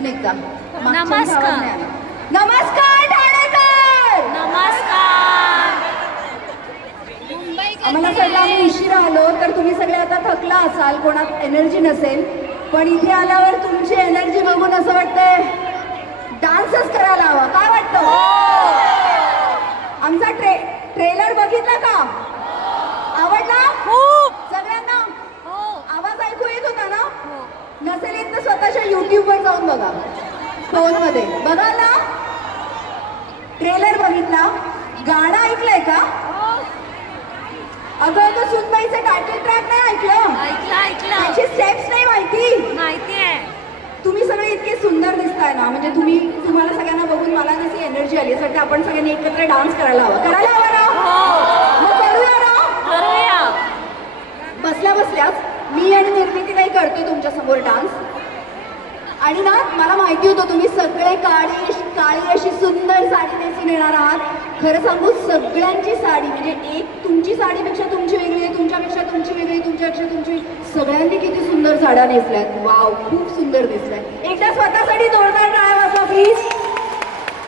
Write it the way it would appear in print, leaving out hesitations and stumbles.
अजून एकदा. नमस्कार. नमस्कार ठाणेकर. नमस्कार. आम्हाला कळलं आम्ही उशिरा आलो तर तुम्ही सगळे आता थकला असाल, कोणात एनर्जी नसेल, पण इथे आल्यावर तुमची एनर्जी बघून असं वाटतंय डान्सच करायला हवा. काय वाटतं? आमचा ट्रेलर बघितला का? आवडला? सगळ्यांना आवाज ऐकू येत होता ना? नसेल येत तर स्वतःच्या युट्यूबवर जाऊन बघा, फोनमध्ये बघा ना. ट्रेलर बघितला, गाणं ऐकलंय का? अगं सुनबाईचं टायटल ट्रॅक नाही ऐकलं? त्याची स्टेप्स नाही माहितीये. तुम्ही सगळे इतके सुंदर दिसताय ना, म्हणजे तुम्हाला सगळ्यांना बघून मला जशी एनर्जी आली असं वाटतं आपण सगळ्यांनी एकत्र डान्स करायला हवा ना. मग करूया ना. बसल्या बसल्याच मी आणि निर्मिती काही करतो तुमच्या समोर डान्स. आणि ना मला माहिती होतं तुम्ही सगळे काळी अशी सुंदर साडी नेसून येणार आहात. खरं सांगू, सगळ्यांची साडी म्हणजे एक तुमची साडीपेक्षा तुमची वेगळी आहे, तुमच्यापेक्षा तुमची वेगळी, तुमच्यापेक्षा तुमची. सगळ्यांनी किती सुंदर साड्या नेसल्यात. वाव, खूप सुंदर दिसलाय. एकदा स्वतःसाठी जोरदार टाळ्या वाजवा प्लीज.